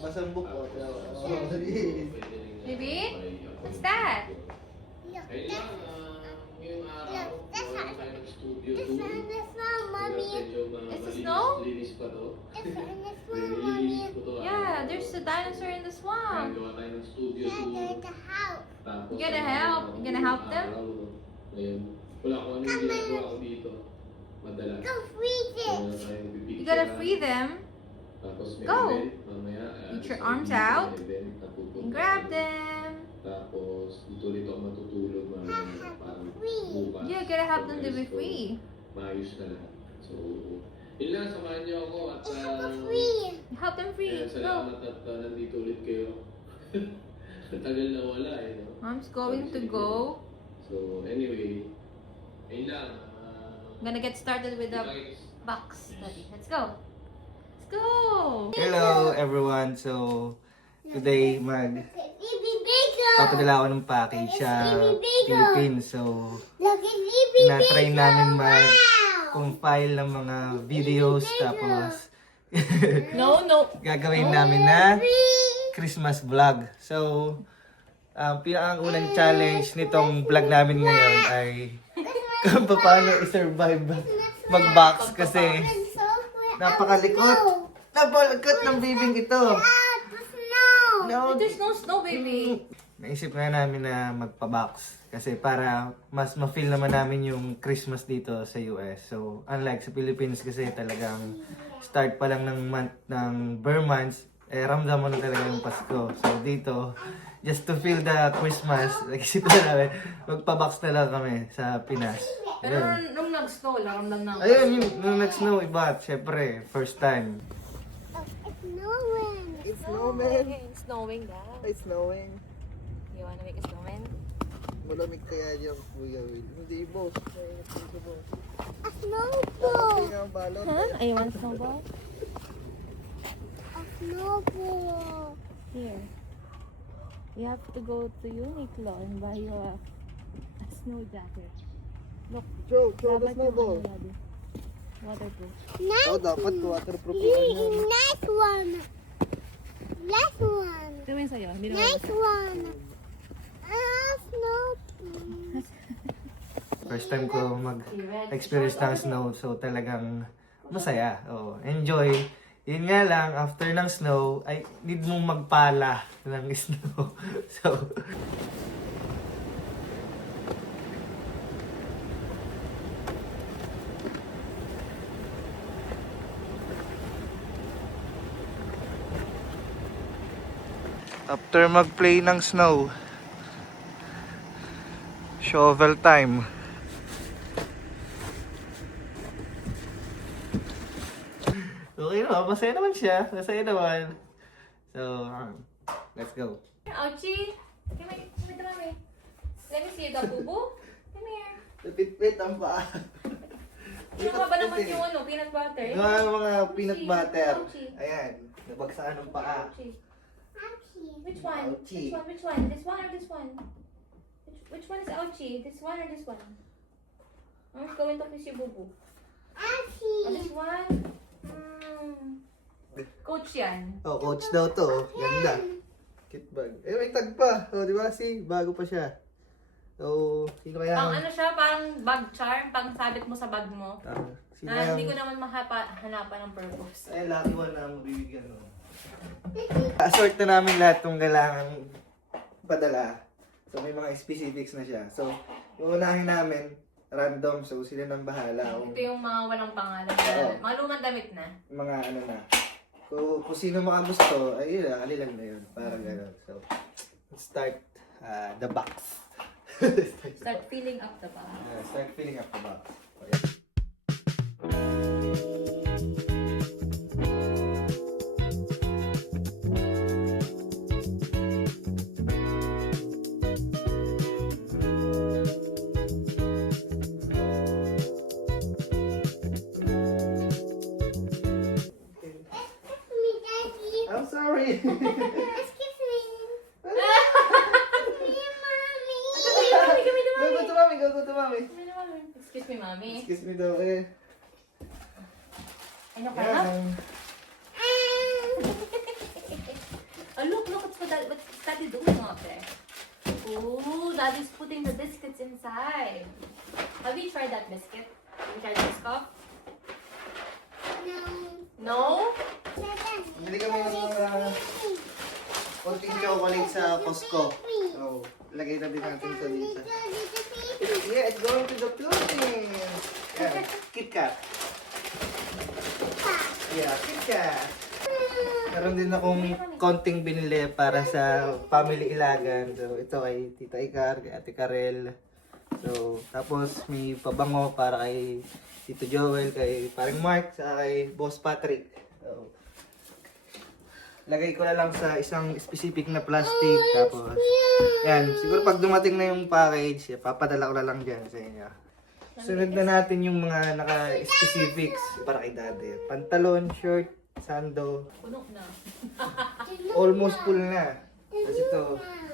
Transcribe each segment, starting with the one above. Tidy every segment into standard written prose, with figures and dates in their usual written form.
Masambok ko. Baby? What's that? Look, this one is from mommy. It's a snow? This one is from mommy. Yeah, there's a dinosaur in the swamp. Yeah, there's a house. You gonna help? You gonna help them? Wala ko ano yung ginagawa ko dito. Madalas. Go freeze it. You gotta free them. Tapos may Go. event, mamaya. Reach your arms out. Event, And natutungan grab ako. them. Tapos dito ulit ako matutulog. Parang bukas. You gotta help them to be free. Maayos na lahat. So, yun lang, samahan niyo ako at Free. Help them free. Go. salamat at nandito ulit kayo. Tagal na wala eh. No? Mom's going to go. So, anyway, ayun lang. I'm gonna get started with the box study. Let's go. Let's go. Hello everyone. So today papadala ako ng package sa Philippines. So Look at Libby. na-try namin mag-compile ng mga videos tapos No. gagawin namin na Christmas vlog. So pinakaunang challenge nitong vlog namin ngayon ay kung paano i-survive mag-box kasi napakalikot. Napakalikot ng bibing ito. No. There's no snow, baby. Naisip nga namin na magpa-box kasi para mas ma-feel naman namin yung Christmas dito sa US. So, unlike sa Philippines kasi talagang start pa lang ng month ng bare months, ramdam mo na talaga yung Pasko. So, dito, just to feel the Christmas, nag-isip na namin, magpa-box na lang kami sa Pinas. Pero Ayun. nung nag-snow, naramdam na. Ayun, nung nag-snow, iba, syempre, first time. It's snowing. It's snowing. It's snowing guys. It's snowing. You wanna make a snowman? Malamig kaya yung Kuya Will. Hindi, boss. Mainit dito, boss. A snowball. Ang balot. Huh? You want snowball? A snowball. Here. You have to go to Uniqlo and buy you a snow jacket. Look. Throw the dapat yung snowball. ano natin. Waterproof. Nice. Oh, dapat waterproof yan. Nice one. Nice one. Ito yung sa'yo. Hindi naman. Nice one. Snowball. First time ko mag-experience ng snow, so talagang masaya. Oh, enjoy. Yun nga lang, after ng snow, ay need mong magpala ng snow. So, after mag-play ng snow, shovel time. Okay naman, masaya naman siya. Masaya naman. So, let's go. Ouchie! Come here, mommy. Let me see the boo-boo. Come here. Napitpit ang paa. Kinuha ba naman yung ano, peanut butter? Yung mga peanut butter. Ouchie. Ayan, nabagsakan ng paa. Ouchie. Ouchie. Which one? Ouchie. Which one? This one or this one? Which one is ouchie? This one or this one? I'm going to kiss your boo-boo. Oh, this Ouchie. one? Coach yan. Oh, coach daw to. Oh. Ganda. Kit bag. Eh, may tag pa. Oh, di ba? See, bago pa siya. So, sino kaya? Pang ano siya, parang bag charm, pang sabit mo sa bag mo. Sino Na kaya? hindi ko naman hanapan ng purpose. Ay, lucky one na mabibigyan. Oh. Assort na namin lahat ng kailangan padala. So, may mga specifics na siya. So, yung unahin namin, random. So, sila nang bahala. Ito yung mga walang pangalan. Oo. Mga lumang damit na. Mga ano na. Kung sino makagusto, ay yun, alilan na yun. Parang gano'n. So, let's start the box. Start filling up the bag. Start filling up the box. Okay. Me, Daddy. I'm sorry. Excuse me. Me, Mommy. Go to mommy, go to mommy. Excuse me, mommy. Excuse me daw eh. Ano ka na? Yan. Oh, look, what's Daddy doing up there? Oh, Daddy's putting the biscuits inside. Have you tried that biscuit? Have you tried this cup? No. No? Bili kami ng mga konting chocolate sa Costco. So, lagay na din natin ito dito. Yeah, it's going to the Philippines. Yeah, Kit Kat. Yeah, Kit Kat. Meron din akong konting binili para sa family ilagan. So, ito kay Tita Icar, kay Ate Karel. So, tapos may pabango para kay Tito Joel, kay paring Mark, sa kay Boss Patrick. So, lagay ko na lang sa isang specific na plastic. Tapos, yan. Siguro pag dumating na yung package, papadala ko na lang dyan sa inyo. Sunod na natin yung mga naka-specifics para kay Daddy. Pantalon, shirt, sando. Puno na. Almost full na. Tapos ito.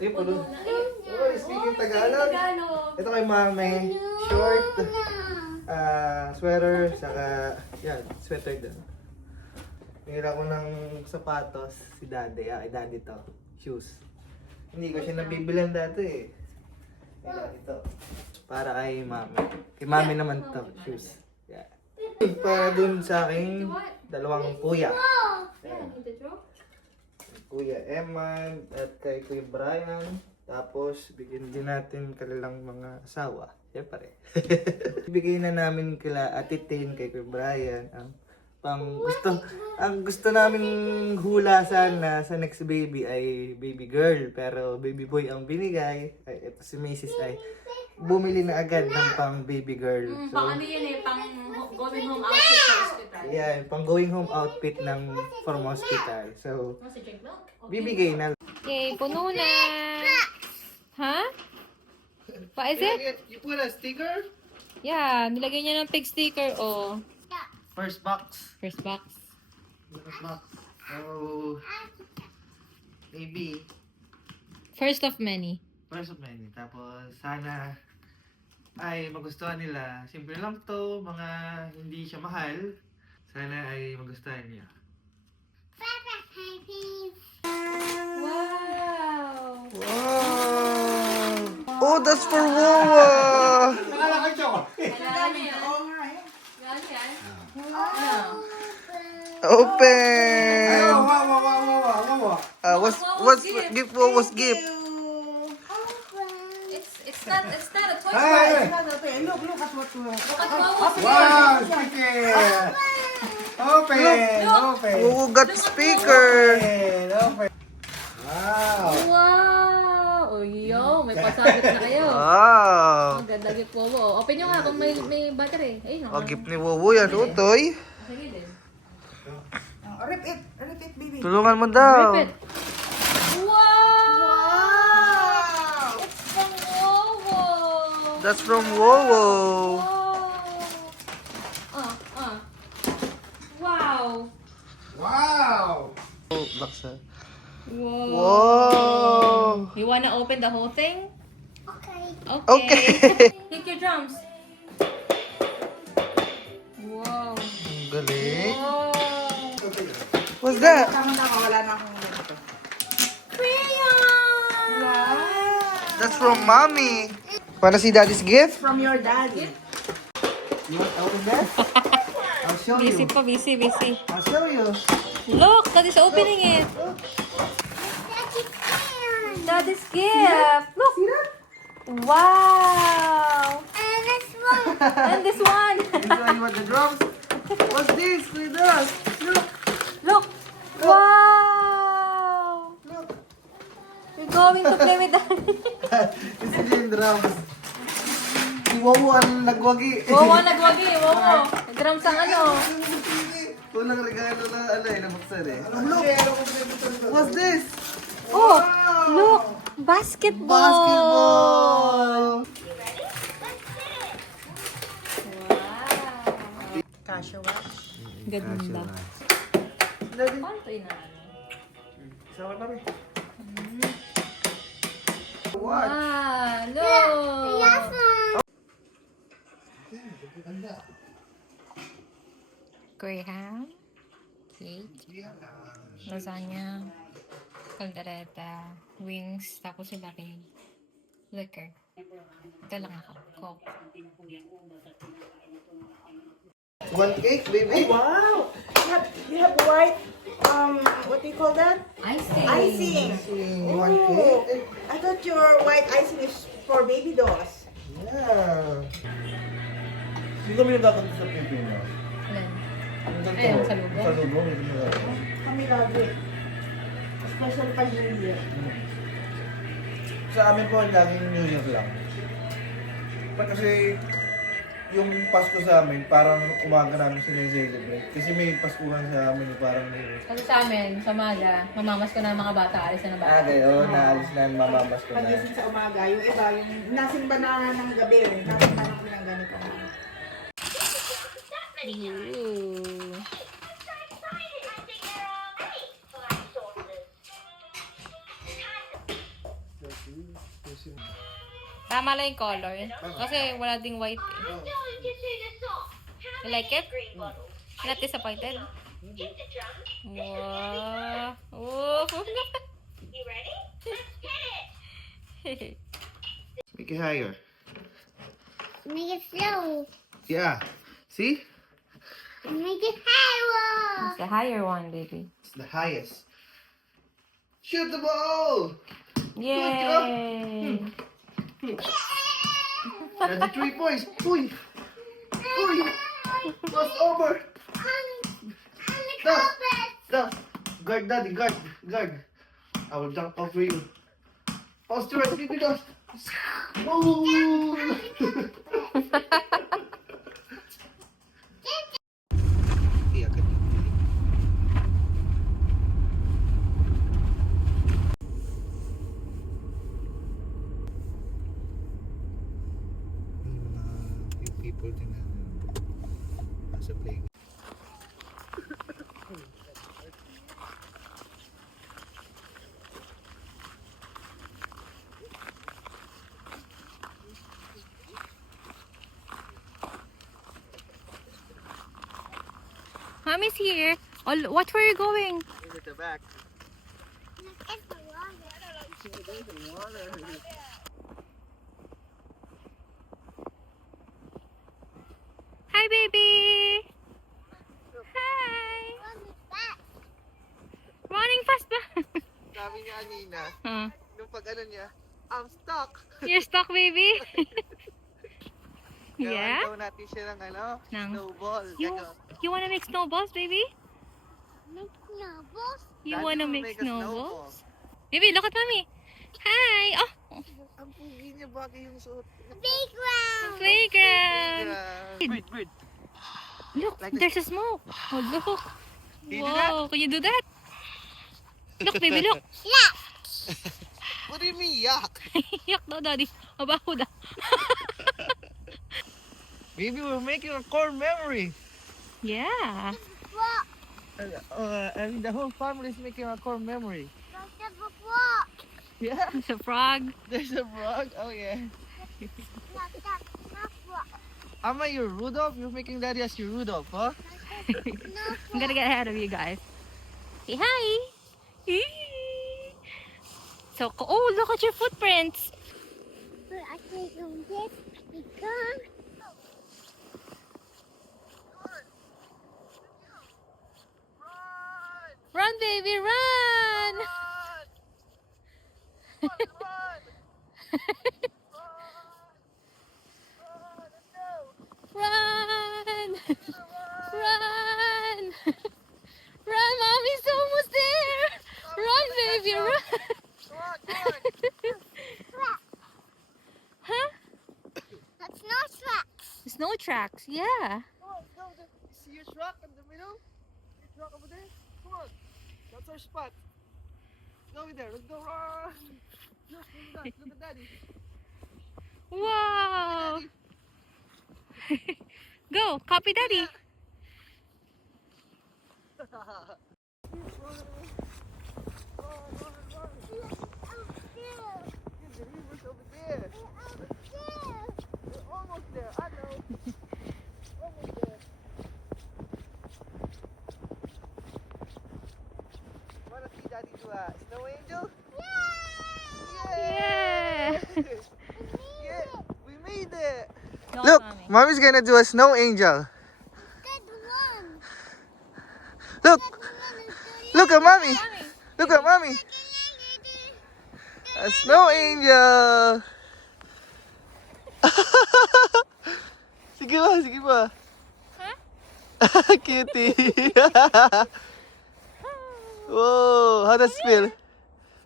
Eh, puno. Puno na eh. Oh, speaking Tagalog. Ito kay Mame. Short, sweater, saka, yan, sweater din. Nila ko ng sapatos si Daddy. Kay Daddy to. Shoes. Hindi ko siya nabibilan dati eh. Ito. Para kay Mami. Kay Mami naman to. Shoes. Yeah. Para dun sa aking dalawang kuya. Yeah, in the drawer. Kuya Eman at kay Kuya Brian. Tapos, bigyan din natin kanilang mga asawa. Siyempre. Bigay na namin kila Ate Tin kay Kuya Brian ang gusto naming hula sana sa next baby ay baby girl, pero baby boy ang binigay. Ay, ito si Macy's ay bumili na agad ng pang baby girl. So, Pang ano yun eh, pang going home outfit sa hospital. yeah, pang going home outfit ng from hospital. So, Wants to drink milk? Okay. bibigay na. Okay, puno na. Ha? Pa, is it? You put a sticker? Yeah, nilagay niya ng pig sticker, oh. First box. First box. First box. Oh, maybe. First of many. First of many. Tapos, sana ay magustuhan nila. Simple lang to, mga hindi siya mahal. Sana ay magustuhan niya. Wow! Wow! Oh, that's for Wawa! Kailangan yan. Kailangan yan. Ano? Open! What's gift? What was gift? It's not a toy box. Look at what you have. Look at Wawa's Wow, speaker. Open. Wawa got speaker! Wow. Wow! Oh, yo, may pasabit na kayo. Wow! Ang ganda gift Wawa. Open nyo nga kung may battery. Ayun, Oh, gift ni Wawa yan, utoy. Sige din. Rip it, baby. Tulungan mo daw. Rip it. Wow! It's from Wawa! That's from Wawa. Wow! Wow. Oh, laksa. Wow! Wow! You wanna open the whole thing? Okay. Okay. Pick your drums. Wow. Ang galing. Wow. What's that? Tama-tama, wala na akong ganito. Crayon! That's from Mommy. Wanna see Daddy's gift? From your daddy. You want to open that? I'll show Busy you. pa, busy. I'll show you. Look, Daddy's opening it. Daddy's gift. Look. Wow. And this one. And this one. This one, you want the drums? What's this with us? Look. Look. Wow. Look. We're going to play with Daddy. This is yung drums. Si Wawa ang nagwagi. Wow, nagwagi. Wow. Drums ang ano. Walang regalo na nabuksan eh. Look. What's this? Oh, look. Basketball. Basketball. Wow. Kasha wash. Ganda. Daddy. Paano ito inaano? Sama kami. What? Wow, look. Yes, Mom. Graham. Cake. Lasagna. Caldereta. Wings. Tapos si Larry. Liquor. Ito lang ako. Coke. One cake, baby. Wow! You have white, what do you call that? Icing. Icing. One Oh, cake. I thought your white icing is for baby dolls. Yeah. Hindi kami nagkakanta sa Pilipinas. Alin? Ang Ayun, sa lubong. Sa lubong, hindi kami nagkakanta. Kami lagi. Especially pag New Year. Sa amin po, laging New Year lang. Kasi yung Pasko sa amin, parang umaga namin sineselebrate. Kasi may Paskuhan sa amin, parang may... Kasi sa amin, sa maga, mamamas ko na ang mga bata, alis na ng bata. Gayon, naalis na, mamamas ko na. Pagising sa umaga, yung iba, yung nasimba na ng gabi rin. Nasimba na kami ng ganito. Ooh. Tama lang yung color. Kasi wala ding white. Eh. You like it? You're not disappointed? Wow. Oh. Make it higher. Make it slow. Yeah. See? Make it higher. It's the higher one, baby. It's the highest. Shoot the ball! Yay! That's the 3 points. Uy! Uy! Cross over! No! Guard, daddy, guard. Guard. I will dunk over you. Pass to right, baby, no. Woo! Iya, kan. Few people din na nasa play. Mommy's here. Oh, watch where you're going. At the back. Hi, baby. Hi. Running fast ba? Sabi niya kanina, Huh. nung pag ano niya, I'm stuck. You're stuck, baby. Yeah? Gawin natin siya ng ano, Ng- snowball. You wanna make snowballs, baby? Make snowballs. You Daddy wanna will make make a snowballs? Baby, look at mommy. Hi. Oh, Ang pugi niya, bagay yung suot. Playground. playground. Wait. Look, Like there's a smoke. Oh, look. Can you do Wow, can you do that? Look, baby, look. What do you mean, yuck? Yak daw, daddy. Mabaho daw. Baby, we're making a core memory. Yeah. What? I mean, the whole family is making a core memory. That's a what? Yeah, It's a frog. there's a frog. Oh, yeah. That's what? Am I your Rudolph? You're making daddy as your Rudolph, huh? I'm gonna get ahead of you guys. Say hi. Eee. So, oh, look at your footprints. But I can't do this because Run, baby, run. Run. Run. Run, mommy's almost there. Run, baby, run. Huh? that's not tracks. Snow tracks, yeah. See your truck in the middle? Your truck over there? Come on. That's our spot. Let's go in there. Let's go. Run. Look at daddy. Wow. Go, copy daddy. The river's over there. We're almost there. I know. Mommy's gonna do a snow angel. That one. Look! Look at mommy! Look at mommy! A snow angel! Sige ba, sige ba. Cutie! Whoa! How does it feel?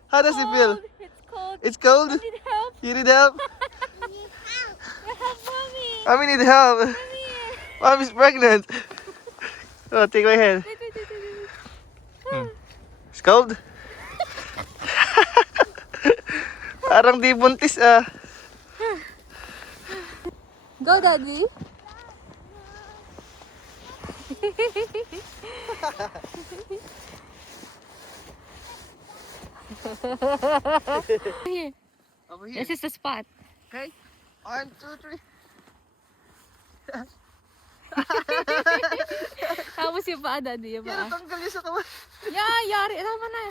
How does it feel? It's cold. It's cold? I need help. You need help? Help, mommy. Mommy need help. Mommy's pregnant. Oh, take my hand. Wait, wait, wait, wait, wait. It's cold? Parang di buntis ah. Go, Daddy. Here. Over here. This is the spot. Okay. 1, 2, 3. Tapos yung paa, Daddy. Yung Yan, paa. natanggal niya sa kawan. Yari. Tama na.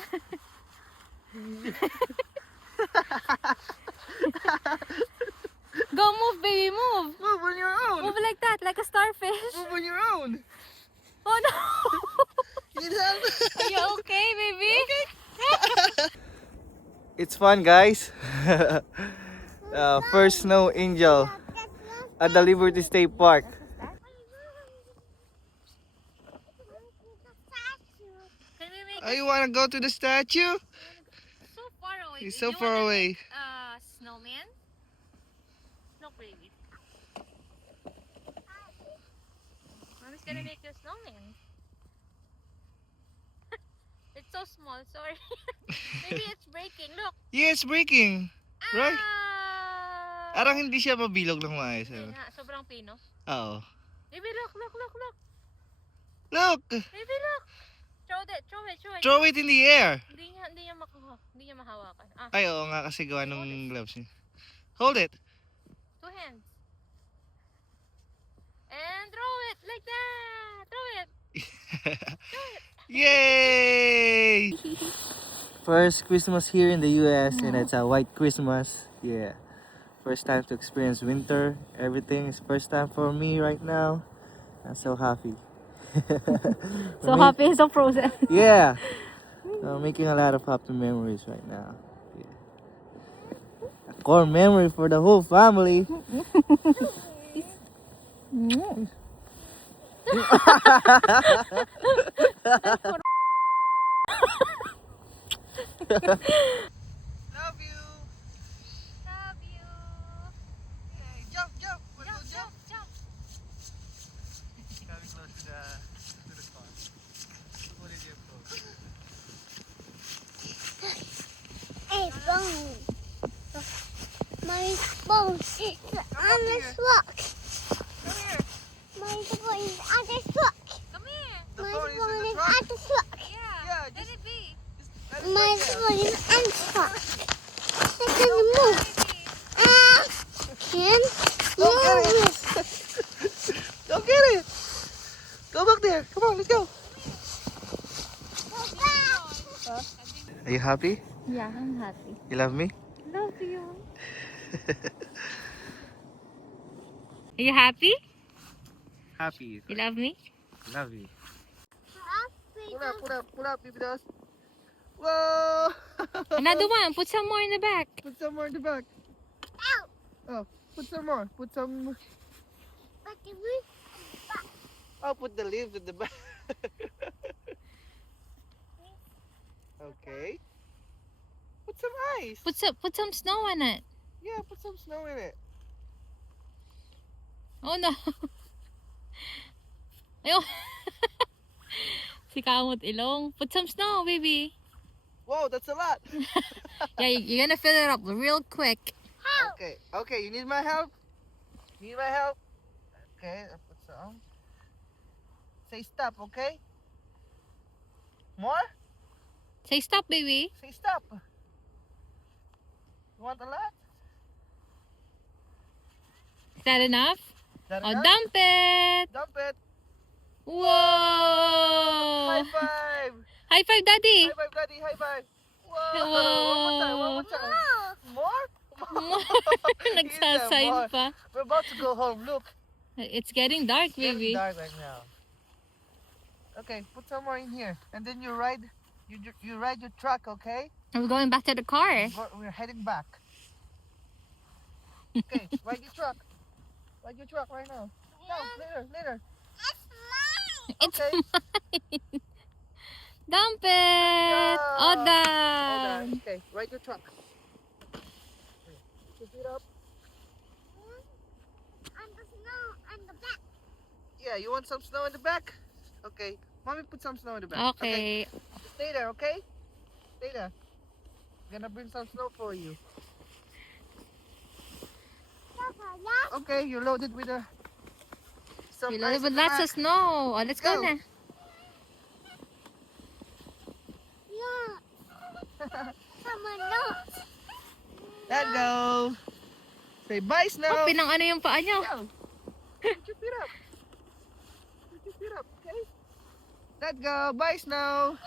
Go, move, baby, move. Move on your own. Move like that, like a starfish. Move on your own. Oh no! You need help? Are you okay, baby? It's fun, guys. First snow angel at the Liberty State Park. Can we make Oh, you wanna go to the statue? so far away? He's Do so you far wanna away. make, snowman? No, baby. Mommy's gonna make your snowman. It's so small, sorry. Maybe it's breaking. Look. Yeah, it's breaking. Right? Ah! Arang hindi siya mabilog ng maayos. Hindi Ano? nga, sobrang pino. Oo. Baby, look. Look! Baby, look. Throw it. Throw it in the air. Hindi niya mahawakan. Ah, Ay, oo nga kasi gawa ng gloves niya. Hold it. 2 hands. And throw it like that. Throw it. Yay! First Christmas here in the US and it's a white Christmas. Yeah. First time to experience winter. Everything is first time for me right now. I'm so happy. So happy, so frozen. Yeah. Making a lot of happy memories right now. Yeah. A core memory for the whole family. Love you. Love you. Yay. Jump. Wanna go jump? Jump. Coming close to the spot. What is your close? Hey, bone. My bone is on this rock. Come here. My bone is on this rock. Come here. The My phone is in bone the is truck. on this rock. Yeah. Yeah, Let just it be. let it My right there. bone is on this rock. I can move. Baby. Ah, can Don't get it. move. Don't get it. Go back there. Come on, let's go. Go back. Are you happy? Yeah, I'm happy. You love me? Love you. Are you happy? Happy. You love me? Love you. Up, Pull up, baby dolls. Whoa! Another one. Put some more in the back. Put some more in the back. Ow. Oh, put some more. Put some. But the roof. I'll put the leaves at the back. Okay. Put some ice. Put some snow on it. Yeah, put some snow in it. Oh no. Ayaw. Si Kamot Ilong. Put some snow, baby. Whoa, that's a lot. Yeah, you're gonna fill it up real quick. Okay, you need my help? Need my help? Okay, I'll put some. Say stop, okay? More? Say stop, baby. Say stop. You want a lot? Is that enough? That Oh, enough? dump it. Dump it. Whoa. High five. High five, Daddy. High five, Daddy. High five. Whoa. Whoa. One more time. More? Nagsasign more. pa. We're about to go home. Look. It's getting dark, baby. Dark right now. Okay, put some more in here, and then you ride your truck. Okay, We're going back to the car. we're heading back. Okay, ride your truck. Ride your truck right now. No, later. It's Okay. mine. Dump it. All Hold done. on. Okay, ride your truck. Put your feet up. And the snow and the back. Yeah, you want some snow in the back? Okay, mommy put some snow in the back. Okay. Stay there, okay? Stay there. Gonna bring some snow for you. Okay, you're loaded with some We ice loaded in with the lots back. of snow. Oh, let's go Go. na. Yeah. Someone knows. Let's go. Say bye, snow. Oh, pinang ano yung paa niyo. Go. Put your feet up. Put your feet up, okay? Let's go. Bye, snow.